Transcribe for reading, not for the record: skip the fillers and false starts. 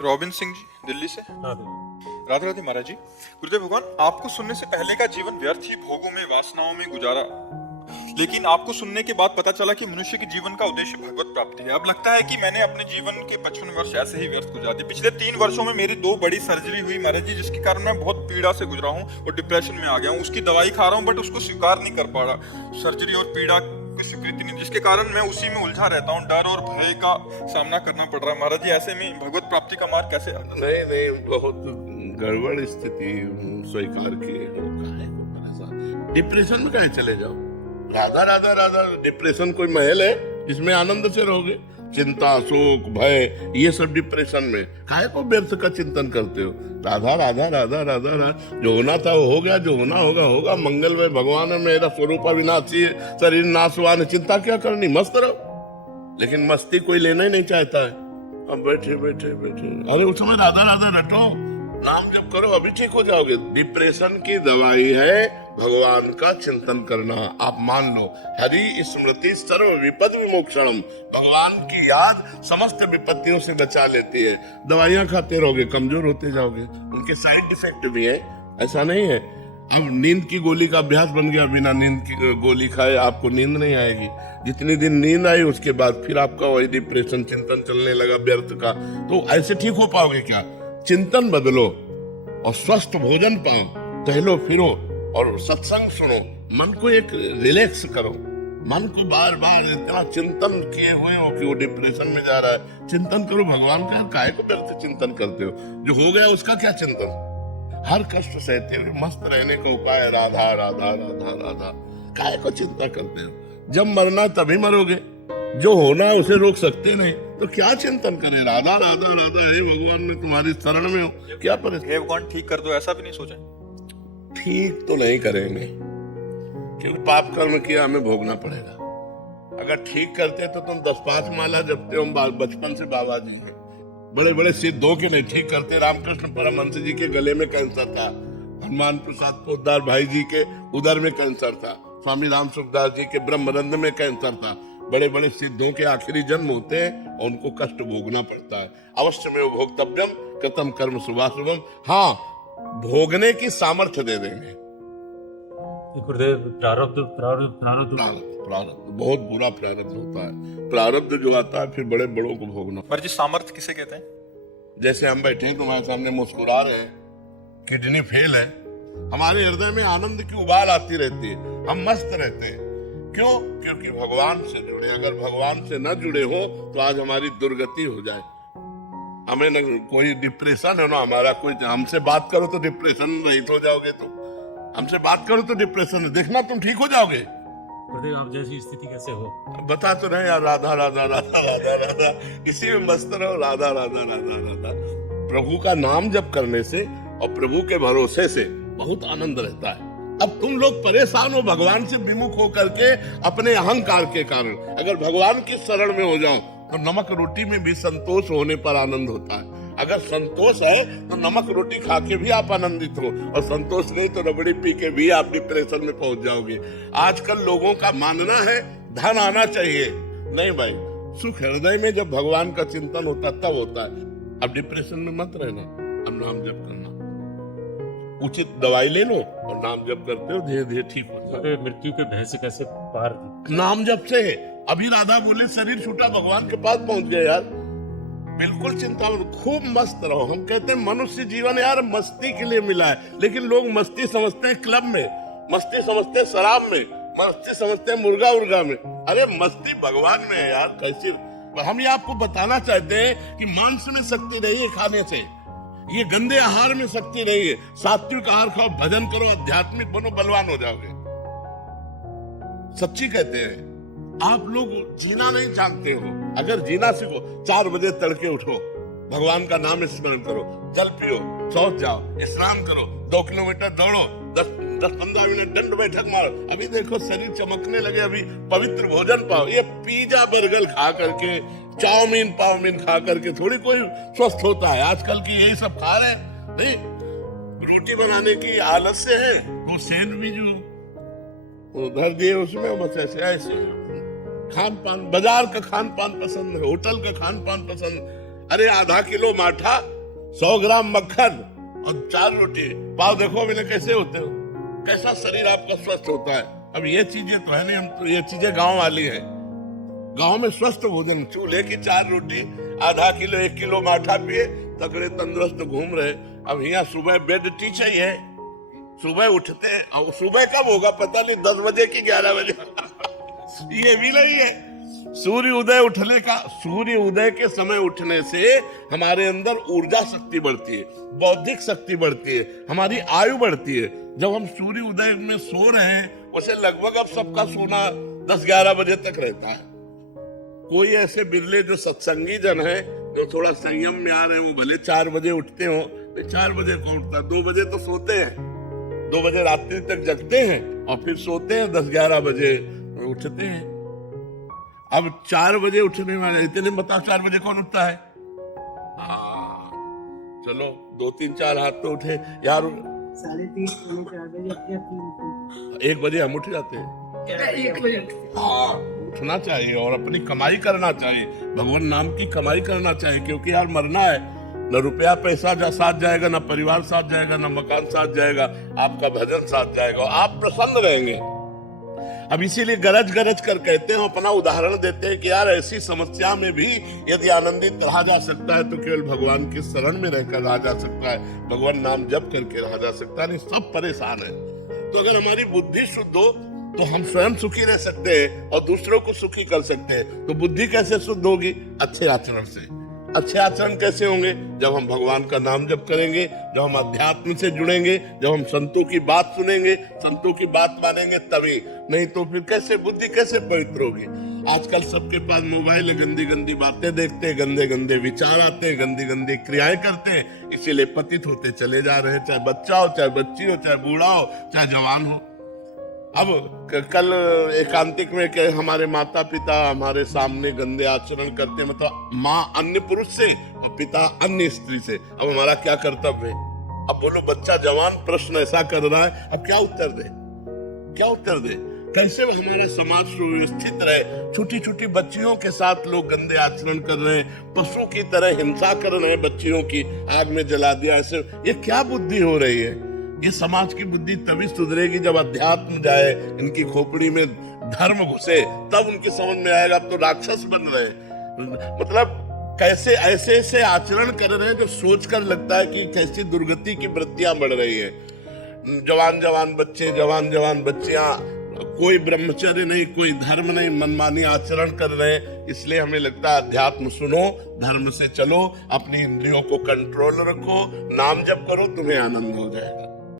Robin Singh ji, Delhi से। हाँ राधे राधे महाराज जी। गुरुदेव भगवान, आपको सुनने से पहले का जीवन व्यर्थ ही भोगों में, वासनाओं में गुजारा, लेकिन आपको सुनने के बाद पता चला कि मनुष्य के जीवन का उद्देश्य भगवत प्राप्ति है। अब लगता है कि मैंने अपने जीवन के 55 वर्ष ऐसे ही व्यर्थ गुजार दिए। पिछले 3 वर्षों में मेरी 2 बड़ी सर्जरी हुई महाराज जी, जिसके कारण मैं बहुत पीड़ा से गुजरा हूँ और डिप्रेशन में आ गया हूँ। उसकी दवाई खा रहा हूँ बट उसको स्वीकार नहीं कर पा रहा, सर्जरी और पीड़ा की स्वीकृति नहीं, जिसके कारण मैं उसी में उलझा रहता हूँ। डर और भय का सामना करना पड़ रहा है महाराज जी। ऐसे में भगवत प्राप्ति का मार्ग कैसे आना? नहीं, बहुत गड़बड़ स्थिति स्वीकार किए डिप्रेशन में कहीं चले जाओ। राधा राधा राधा डिप्रेशन कोई महल है जिसमें आनंद से रहोगे? चिंता, शोक, भय, ये सब डिप्रेशन में काहे को व्यर्थ का चिंतन करते हो? राधा राधा राधा राधा राधा, जो होना था वो हो गया, जो होना होगा होगा। मंगल में भगवान में मेरा स्वरूप अविनाशी है, शरीर नाशवान है, चिंता क्या करनी, मस्त रहो। लेकिन मस्ती कोई लेना ही नहीं चाहता है। अब बैठे बैठे बैठे, अरे उस समय राधा राधा रटो, नाम जप करो, अभी ठीक हो जाओगे। डिप्रेशन की दवाई है भगवान का चिंतन करना। आप मान लो, हरि स्मृति सर्व विपद विमोक्षणम, भगवान की याद समस्त विपत्तियों से बचा लेती है। दवाइयां खाते रहोगे, कमजोर होते जाओगे। उनके साइड इफेक्ट भी है, ऐसा नहीं है। अब नींद की गोली का अभ्यास बन गया, बिना नींद की गोली खाए आपको नींद नहीं आएगी। जितनी दिन नींद आई उसके बाद फिर आपका वही डिप्रेशन चिंतन चलने लगा व्यर्थ का। तो ऐसे ठीक हो पाओगे क्या? चिंतन बदलो और स्वस्थ भोजन पाओ, टहलो फिरो और सत्संग सुनो। मन को एक रिलैक्स करो। मन को बार बार इतना चिंतन किए हुए हो कि वो डिप्रेशन में जा रहा है, चिंतन करो भगवान का। काहे को व्यर्थ चिंतन करते हो? जो हो गया उसका क्या चिंतन? हर कष्ट सहते हुए मस्त रहने का उपाय है राधा राधा राधा राधा। काहे को चिंता करते हो? जब मरना तभी मरोगे, जो होना है उसे रोक सकते नहीं, तो क्या चिंतन करें? राधा राधा राधा, हे भगवान मैं तुम्हारी शरण में हूँ। क्या परेशान? हे भगवान ठीक कर दो, ऐसा भी नहीं सोचा? ठीक तो नहीं करेंगे, क्योंकि पाप कर्म किया हमें भोगना पड़ेगा। अगर ठीक करते तो तुम 10-5 माला जपते हो। बचपन से बाबा जी ने बड़े बड़े सिद्धों के नहीं ठीक करते। रामकृष्ण परमहंस जी के गले में कैंसर था, हनुमान प्रसाद पोद्दार भाई जी के उदर में कैंसर था, स्वामी राम सुखदास जी के ब्रह्मरंध्र में कैंसर था। बड़े बड़े सिद्धों के आखिरी जन्म होते हैं और उनको कष्ट भोगना पड़ता है। अवश्य में भोक्तव्यम कृतम कर्म शुभाशुभम। हाँ, भोगने की सामर्थ्य दे देंगे। गुरुदेव, प्रारब्ध प्रारब्ध प्रारब्ध प्रारब्ध बहुत बुरा प्रारब्ध होता है। प्रारब्ध जो आता है फिर बड़े बड़ों को भोगना। महाराज जी, सामर्थ्य किसे कहते हैं? जैसे हम बैठे हैं तुम्हारे सामने मुस्कुरा रहे हैं, किडनी फेल है, हमारे हृदय में आनंद की उबाल आती रहती है, हम मस्त रहते हैं। क्यों? क्योंकि भगवान से जुड़े। अगर भगवान से न जुड़े हो तो आज हमारी दुर्गति हो जाए। हमें न कोई डिप्रेशन है ना हमारा, कोई हमसे बात करो तो डिप्रेशन रहित हो जाओगे। तो हमसे बात करो तो डिप्रेशन देखना तुम ठीक हो जाओगे। गुरुदेव, आप जैसी स्थिति कैसे हो? बता तो रहे यार, राधा राधा राधा राधा राधा, इसी में मस्त रहो। राधा राधा राधा राधा। प्रभु का नाम जप करने से और प्रभु के भरोसे से बहुत आनंद रहता है। अब तुम लोग परेशान हो भगवान से विमुख होकर के अपने अहंकार के कारण। अगर भगवान की शरण में हो जाओ तो नमक रोटी में भी संतोष होने पर आनंद होता है। अगर संतोष है तो नमक रोटी खा के भी आप आनंदित हो, और संतोष नहीं तो रबड़ी पी के भी आप डिप्रेशन में पहुंच जाओगे। आजकल लोगों का मानना है धन आना चाहिए। नहीं भाई, सुख हृदय में जब भगवान का चिंतन होता तब होता है। अब डिप्रेशन में मत रहना, अब नाम जप करना। उचित दवाई ले लो और नाम जप करते हो, धीरे धीरे ठीक हो जाए। मृत्यु के भय से कैसे पार? नाम जप से। अभी राधा बोले शरीर छूटा, भगवान के पास पहुंच गए यार। बिल्कुल चिंता मत, खूब मस्त रहो। हम कहते हैं मनुष्य जीवन यार मस्ती के लिए मिला है, लेकिन लोग मस्ती समझते हैं क्लब में, मस्ती समझते हैं शराब में, मस्ती समझते हैं मुर्गा उर्गा में। अरे मस्ती भगवान में है यार। कैसी? हम ये आपको बताना चाहते हैं कि मांस में शक्ति नहीं है खाने से, ये गंदे आहार में शक्ति नहीं है। सात्विक आहार खाओ, भजन करो, आध्यात्मिक बनो, बलवान हो जाओगे। सच्ची कहते हैं। आप लोग जीना नहीं जानते हो, अगर जीना सीखो, 4 बजे तड़के उठो, भगवान का नाम स्मरण करो, जल पियो, शौच जाओ, स्नान करो, 2 किलोमीटर दौड़ो, 10-15 मिनट दंड बैठक मारो। अभी देखो शरीर चमकने लगे। अभी पवित्र भोजन पाओ। ये पिज्जा बर्गर खा करके, चाउमीन पाउमीन खा करके थोड़ी कोई स्वस्थ होता है। आजकल की यही सब खा रहे हैं। नहीं, रोटी बनाने की आलस्य है, वो सैंडविच उधर दिए उसमें बस ऐसे खान पान, बाजार का खान पान पसंद है, होटल का खान पान पसंद। अरे आधा किलो माठा, 100 ग्राम मक्खन और 4 रोटी, पाव देखो मैंने कैसे होते हो, कैसा शरीर आपका स्वस्थ होता है। अब ये चीजें तो है नहीं, हम तो ये चीजें गांव वाली है। गांव में स्वस्थ भोजन, चूल्हे की 4 रोटी, आधा किलो 1 किलो माठा पिए, तगड़े तंदुरुस्त घूम रहे। अब यहाँ सुबह बेड टी चाहिए, सुबह उठते हैं, और सुबह कब होगा पता नहीं, 10 बजे की 11 बजे ये भी नहीं है। सूर्य उदय के समय उठने से हमारे अंदर ऊर्जा शक्ति बढ़ती है, बौद्धिक शक्ति बढ़ती है, हमारी आयु बढ़ती है। जब हम सूर्य उदय में सो रहे हैं, वैसे लगभग अब सबका सोना 10-11 बजे तक रहता है। कोई ऐसे बिरले जो सत्संगी जन है, जो थोड़ा संयम में आ रहे हैं, वो भले 4 बजे उठते हो। 4 बजे कौन उठता, 2 बजे तो सोते हैं, 2 बजे रात्रि तक जगते हैं और फिर सोते हैं, 10-11 बजे उठते हैं। अब 4 बजे उठने वाले इतने बताओ, 4 बजे कौन उठता है? चलो 2-3-4 हाथ तो उठे यार। 3:30-4 बजे 1 बजे हम उठ जाते हैं। हाँ, उठना चाहिए और अपनी कमाई करना चाहिए, भगवान नाम की कमाई करना चाहिए, क्योंकि यार मरना है। न रुपया पैसा साथ जाएगा, न परिवार साथ जाएगा, न मकान साथ जाएगा, आपका भजन साथ जाएगा, आप प्रसन्न रहेंगे। अब इसीलिए गरज कर कहते हैं, अपना उदाहरण देते हैं कि यार ऐसी समस्या में भी यदि आनंदित रहा जा सकता है तो केवल भगवान के शरण में रहकर रहा जा सकता है, भगवान नाम जप करके रहा जा सकता है। नहीं, सब परेशान है। तो अगर हमारी बुद्धि शुद्ध हो तो हम स्वयं सुखी रह सकते हैं और दूसरों को सुखी कर सकते हैं। तो बुद्धि कैसे शुद्ध होगी? अच्छे आचरण से। अच्छे आचरण कैसे होंगे? जब हम भगवान का नाम जप करेंगे, जब हम अध्यात्म से जुड़ेंगे, जब हम संतों की बात सुनेंगे, संतों की बात मानेंगे, तभी। नहीं तो फिर कैसे बुद्धि कैसे पवित्र होगी? आजकल सबके पास मोबाइल है, गंदी गंदी बातें देखते हैं, गंदे गंदे विचार आते हैं, गंदी गंदी क्रियाएं करते हैं, इसीलिए पतित होते चले जा रहे हैं। चाहे बच्चा हो, चाहे बच्ची हो, चाहे बूढ़ा हो, चाहे जवान हो। अब कल एकांतिक में के हमारे माता पिता हमारे सामने गंदे आचरण करते हैं, मतलब माँ अन्य पुरुष से और पिता अन्य स्त्री से। अब हमारा क्या कर्तव्य है? अब बोलो, बच्चा जवान प्रश्न ऐसा कर रहा है, अब क्या उत्तर दे? क्या उत्तर दे? कैसे हमारा समाज सुव्यवस्थित रहे? छोटी छोटी बच्चियों के साथ लोग गंदे आचरण कर रहे हैं, पशु की तरह हिंसा कर रहे हैं, बच्चियों की आग में जला दिया। ऐसे ये क्या बुद्धि हो रही है? ये समाज की बुद्धि तभी सुधरेगी जब अध्यात्म जाए, इनकी खोपड़ी में धर्म घुसे, तब उनकी समझ में आएगा। अब तो राक्षस बन रहे, मतलब कैसे ऐसे ऐसे आचरण कर रहे हैं जो सोचकर लगता है कि कैसी दुर्गति की वृत्तियां बढ़ रही है। जवान जवान बच्चे, जवान जवान बच्चियां, कोई ब्रह्मचर्य नहीं, कोई धर्म नहीं, मनमानी आचरण कर रहे हैं। इसलिए हमें लगता है अध्यात्म सुनो, धर्म से चलो, अपनी इंद्रियों को कंट्रोल रखो, नाम जप करो, तुम्हें आनंद हो जाएगा।